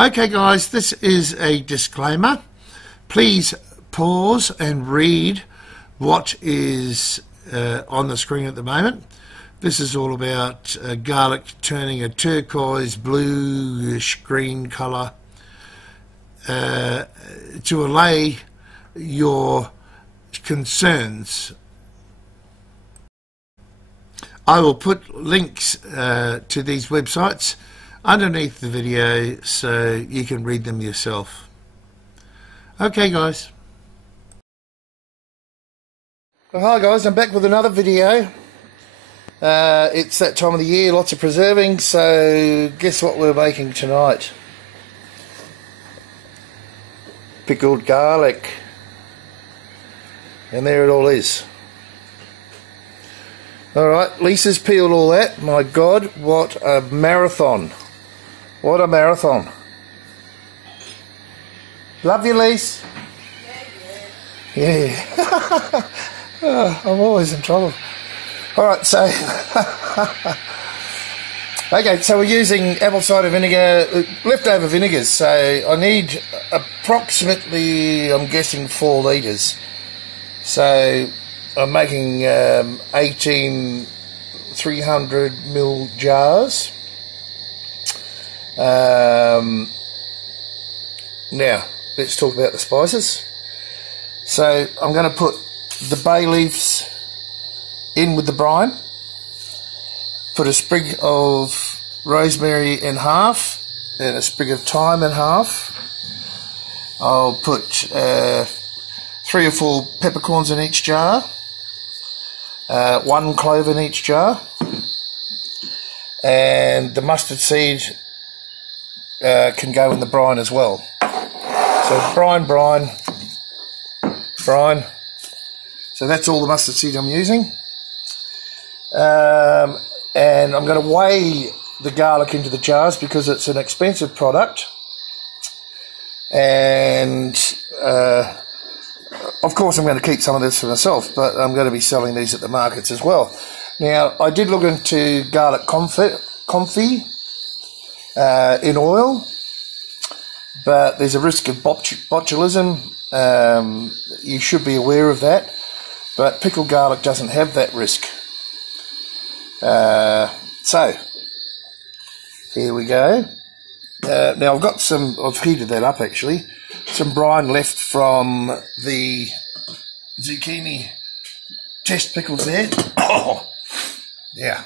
Okay guys, this is a disclaimer. Please pause and read what is on the screen at the moment. This is all about garlic turning a turquoise, bluish green colour to allay your concerns. I will put links to these websites underneath the video so you can read them yourself. Okay guys. Well, hi guys, I'm back with another video. It's that time of the year, lots of preserving, so guess what we're making tonight? Pickled garlic. And there it all is. Alright, Lisa's peeled all that. My God, what a marathon. What a marathon. Love you, Lise. Yeah. Oh, I'm always in trouble. Alright, so okay, so we're using apple cider vinegar, leftover vinegars. So I need approximately, I'm guessing, 4 litres. So I'm making 18 300ml jars. Now, let's talk about the spices. So I'm going to put the bay leaves in with the brine. Put a sprig of rosemary in half and a sprig of thyme in half. I'll put 3 or 4 peppercorns in each jar. 1 clove in each jar. And the mustard seed can go in the brine as well. So brine. So that's all the mustard seed I'm using. And I'm going to weigh the garlic into the jars because it's an expensive product. And of course I'm going to keep some of this for myself, but I'm going to be selling these at the markets as well. Now, I did look into garlic confit in oil, but there's a risk of botulism. You should be aware of that, but pickled garlic doesn't have that risk. So here we go. Now I've got I've heated that up actually, some brine left from the zucchini test pickles there. Oh, yeah,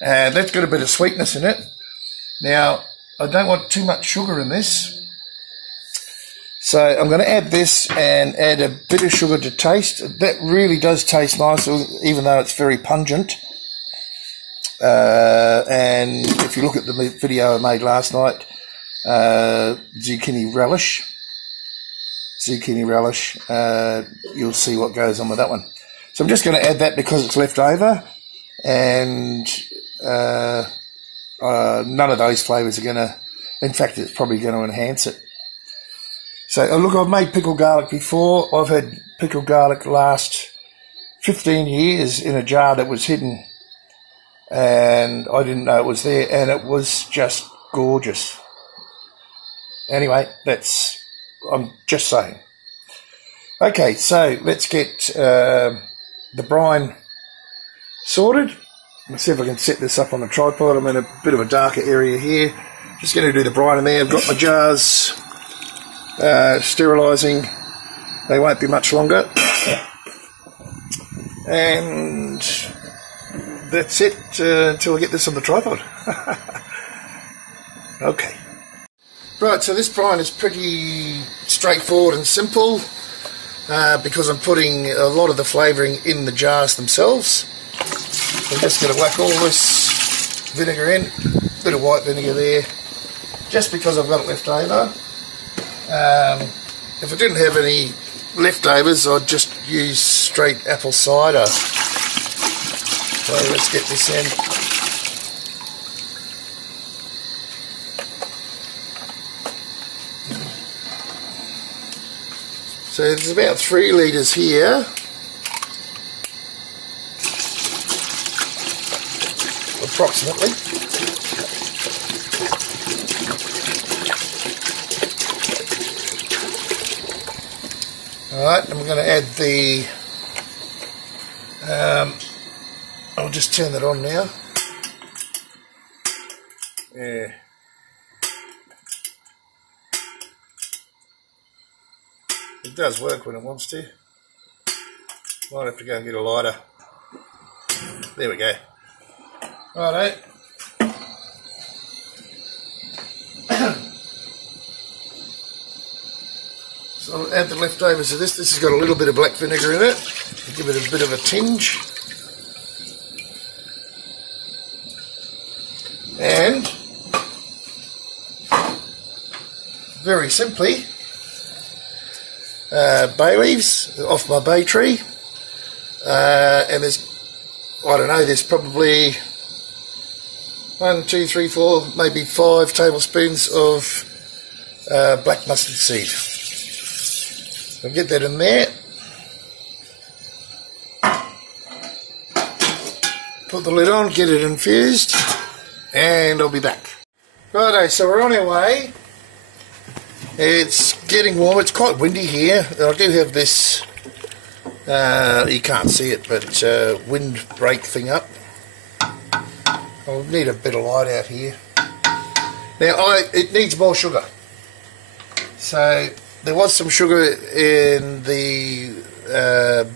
that's got a bit of sweetness in it. Now I don't want too much sugar in this, so I'm going to add this and add a bit of sugar to taste. That really does taste nice, even though it's very pungent. And if you look at the video I made last night, zucchini relish, you'll see what goes on with that one. So I'm just going to add that because it's left over, and none of those flavours are going to, in fact it's probably going to enhance it. So look, I've made pickled garlic before. I've had pickled garlic last 15 years in a jar that was hidden, and I didn't know it was there, and it was just gorgeous. Anyway, I'm just saying. Okay, so let's get the brine sorted. Let's see if I can set this up on the tripod. I'm in a bit of a darker area here. Just going to do the brine in there. I've got my jars sterilising. They won't be much longer. And that's it until I get this on the tripod. Okay. Right, so this brine is pretty straightforward and simple because I'm putting a lot of the flavouring in the jars themselves. I'm just going to whack all this vinegar in, a bit of white vinegar there, just because I've got it left over. If I didn't have any leftovers, I'd just use straight apple cider. So let's get this in. So there's about 3 litres here. Approximately. Alright, I'm going to add the, I'll just turn that on now. Yeah. It does work when it wants to. Might have to go and get a lighter. There we go. Righto. So I'll add the leftovers of this. This has got a little bit of black vinegar in it. Give it a bit of a tinge. And very simply, bay leaves off my bay tree. And there's, I don't know, there's probably 1, 2, 3, 4, maybe 5 tablespoons of black mustard seed. I'll get that in there. Put the lid on, get it infused, and I'll be back. Righto, so we're on our way. It's getting warm. It's quite windy here. I do have this, you can't see it, but windbreak thing up. I'll need a bit of light out here. Now, it needs more sugar. So there was some sugar in the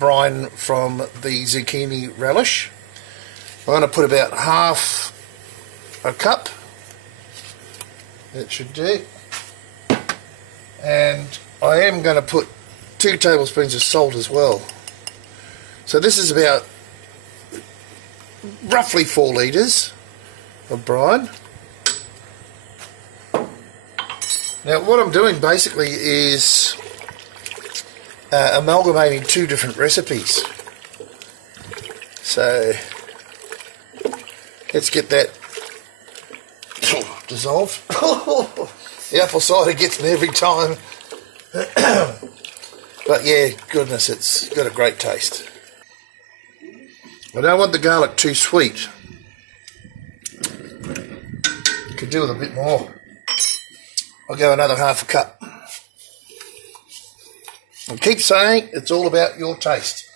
brine from the zucchini relish. I'm going to put about half a cup. That should do. And I am going to put 2 tablespoons of salt as well. So this is about roughly 4 litres of brine. Now what I'm doing basically is amalgamating 2 different recipes. So let's get that dissolved. The apple cider gets me every time. But yeah, goodness, it's got a great taste. I don't want the garlic too sweet. Could do with a bit more. I'll go another half a cup. And keep saying it's all about your taste.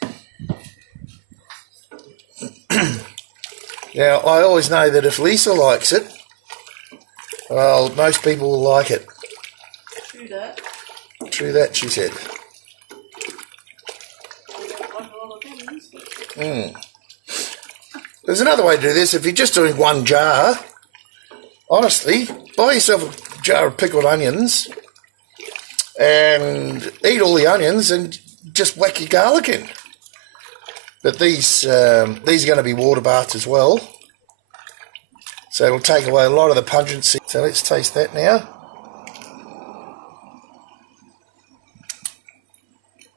Now, I always know that if Lisa likes it, well, most people will like it. True that. True that, she said. There's another way to do this. If you're just doing 1 jar, honestly, buy yourself a jar of pickled onions and eat all the onions and just whack your garlic in. But these are going to be water baths as well, so it'll take away a lot of the pungency. So let's taste that now.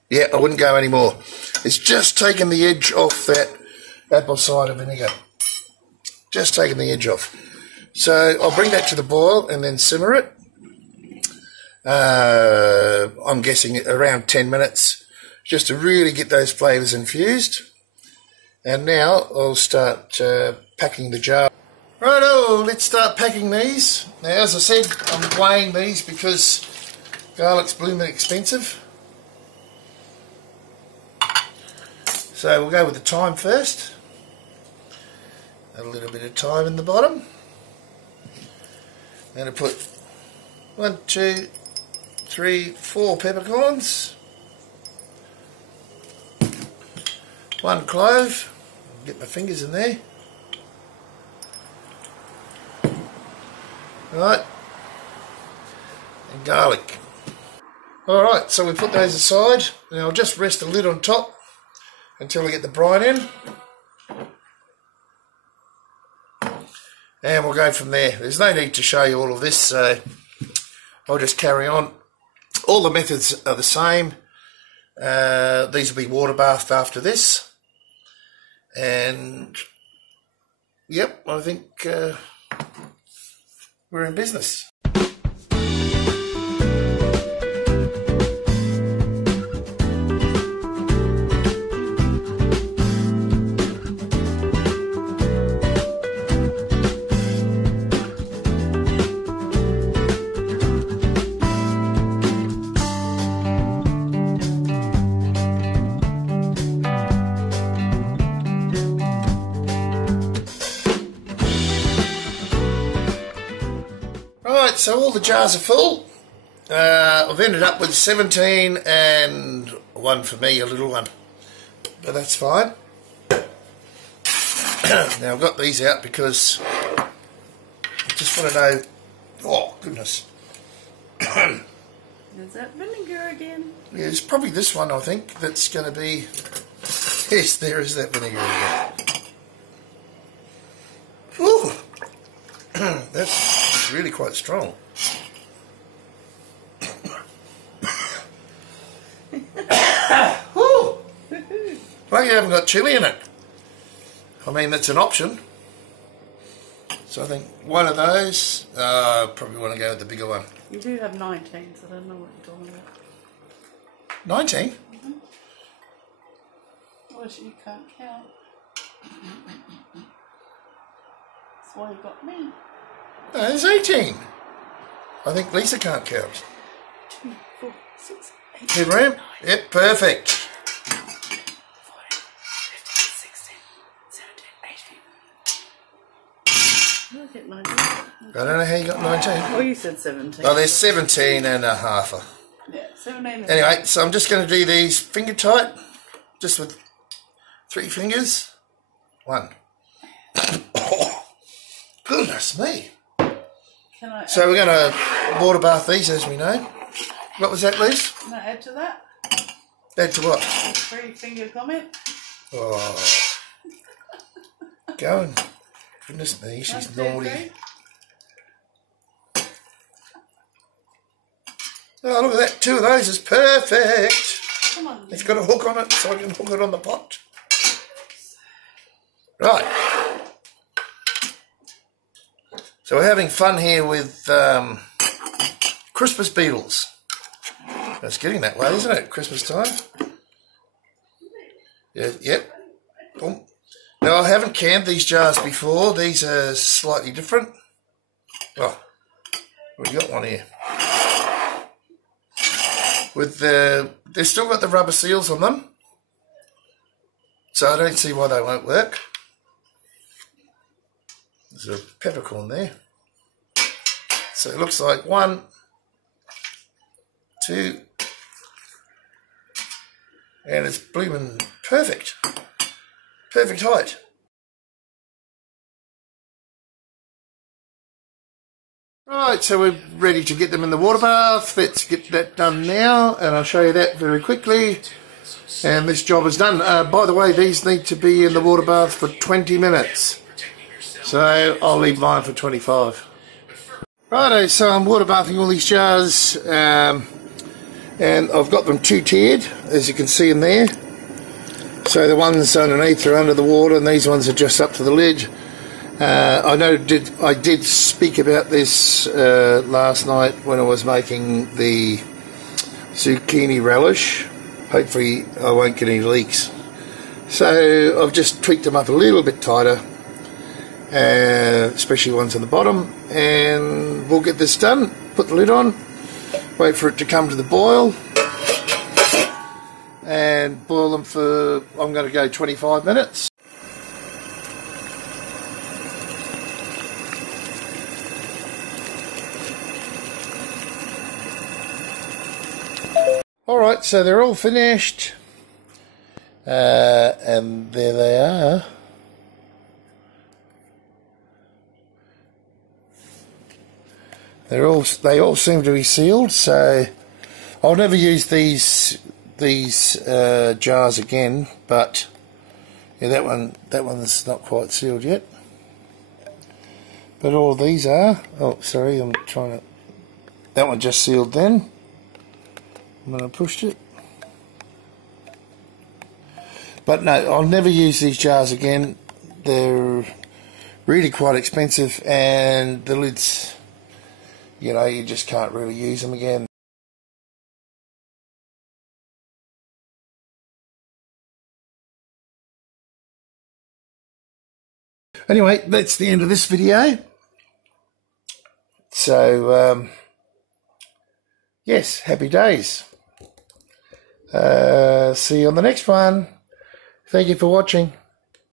Yeah, I wouldn't go any more. It's just taking the edge off that apple cider vinegar. Just taking the edge off. So I'll bring that to the boil and then simmer it. I'm guessing around 10 minutes, just to really get those flavours infused. And now I'll start packing the jar. Righto, let's start packing these. Now, as I said, I'm weighing these because garlic's blooming expensive. So we'll go with the thyme first. A little bit of thyme in the bottom. I'm going to put 1, 2, 3, 4 peppercorns. 1 clove. Get my fingers in there. Right. And garlic. Alright, so we put those aside. Now I'll just rest the lid on top until we get the brine in. And we'll go from there. There's no need to show you all of this, so I'll just carry on. All the methods are the same. These will be water bathed after this. And yep, I think we're in business. Right, so all the jars are full. I've ended up with 17 and one for me, a little one. But that's fine. Now I've got these out because I just want to know... Oh, goodness. Is that vinegar again? Yeah, it's probably this one, I think, that's going to be... Yes, there is that vinegar again. Ooh. That's really quite strong. Ooh. Well, you haven't got chilli in it. I mean, that's an option. So I think one of those, probably want to go with the bigger one. You do have 19, so I don't know what you're talking about. 19? Mm-hmm. Well, you can't count. That's why you got me. No, there's 18. I think Lisa can't count. 2, 4, 6, 8, 10 ram? Yep, perfect. 14, 15, 16, 17, 18. I get 19. I don't know how you got 19. Oh, you said 17. Oh, there's 17 and a half. Yeah, 17. Anyway, so I'm just going to do these finger tight, just with 3 fingers. 1. Oh, goodness me. So we're going to water bath these, as we know. What was that, Liz? Can I add to that? Add to what? 3-finger comment. Oh. Going. Goodness me, she's naughty. Oh, look at that. 2 of those is perfect. Come on. It's got a hook on it, so I can hook it on the pot. Right. So we're having fun here with Christmas beetles. It's getting that way, isn't it? Christmas time. Yeah, yep. Boom. Now, I haven't canned these jars before. These are slightly different. Oh, we got one here. With they've still got the rubber seals on them, so I don't see why they won't work. There's a peppercorn there. So it looks like 1, 2, and it's blooming perfect. Perfect height. Right, so we're ready to get them in the water bath. Let's get that done now, and I'll show you that very quickly. And this job is done. By the way, these need to be in the water bath for 20 minutes. So I'll leave mine for 25. Righto, so I'm water bathing all these jars, and I've got them 2-tiered, as you can see in there. So the ones underneath are under the water, and these ones are just up to the lid. I did speak about this last night when I was making the zucchini relish. Hopefully I won't get any leaks. So I've just tweaked them up a little bit tighter, especially ones on the bottom, and we'll get this done. Put the lid on, wait for it to come to the boil, and boil them for, I'm going to go 25 minutes. Alright, so they're all finished, and there they are. They all seem to be sealed, so I'll never use these jars again. But yeah, that one's not quite sealed yet. But all these are. Oh, sorry, I'm trying to. That one just sealed then. When I pushed it. But no, I'll never use these jars again. They're really quite expensive, and the lids, you know, you just can't really use them again. Anyway, that's the end of this video. So, yes, happy days. See you on the next one. Thank you for watching.